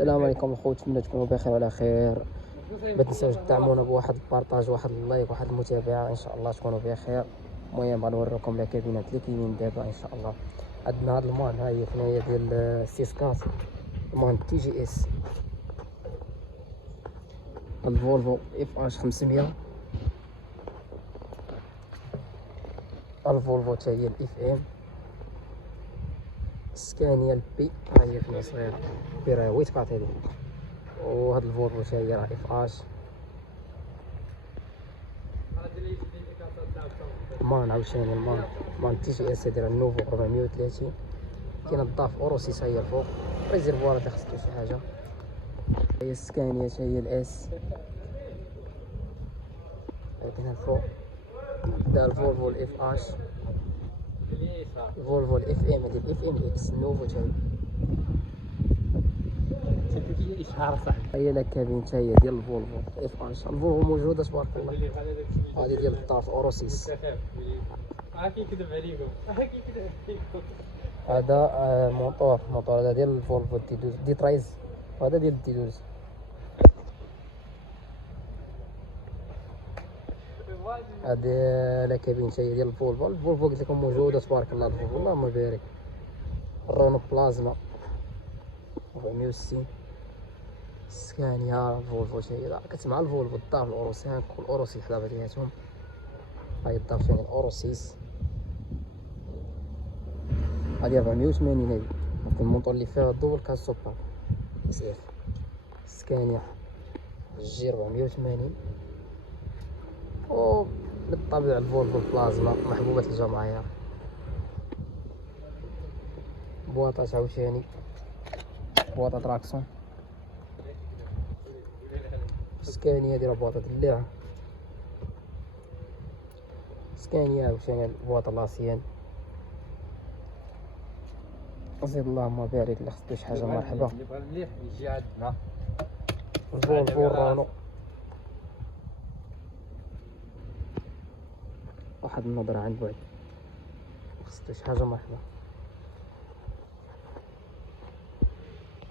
السلام عليكم الخوت، نتمنى تكونوا بخير وعلى خير. ما تنساوش تدعمونا بواحد البارطاج، واحد اللايك، واحد المتابعه، ان شاء الله تكونوا بخير. المهم غنوريكم الكابينات اللي كاينين دابا ان شاء الله. عندنا هاد المان، ها هي ثنايا ديال السيسكات، المان تي جي اس، الفولفو اف اش 500، الفولفو حتى هي الاف ام، سكانيا البي، ها هي ثنيا صغيره بي راه ويت كات هادي، وهاد الفولفو حتى هي راه اف اش. مان عاوتاني المان تي جي اس هادي راه النوفو 430. كاين الضاف اورو 6 هي الفوق، ريزيرفوار اللي خصو شي حاجه. هي السكانية حتى هي الاس، كاين الفوق. دا الفولفو الاف اش، الفولفو الاف ام، هادي الاف ام اكس النوفو حتى هي. اشهار صاحبي. هي لا كابين حتى هي ديال الفولفو اف اش، الفولفو موجوده تبارك الله. هادي ديال الضاف اورو 6. كيكذب عليكم كيكذب عليكم. هذا موطور هذا ديال الفولفو دي 13، وهذا ديال دي 12. هادي لا كابين حتى هي ديال الفولفو قلت لكم موجوده تبارك الله. الفولفو اللهم بارك. الرونو بلازما 460. سكانيا فولفو حتى هي كتسمع الفولفو الضاف الاورو 5 والاورو 6 دابا ديالهم. هاي الضاف ثاني الاورو 6، هادي 480. هادي الموطور اللي فيها دول كاز سوبر اس اف. سكانيا جي 480. و بالطبع الفولفو بلازما محبوبة الجماهير. بواطات عاوتاني، بواطة تراكسون. سكانيا ديال بواطة اللعب، سكانيا عاوتاني بواطة لاسيان. زيد اللهم بارك، اللي خصو شي حاجة مرحبا. اللي بغى مليح يجي عندنا. الفولفو الرونو، واحد النظرة عن بعد، خصو شي حاجة مرحبا.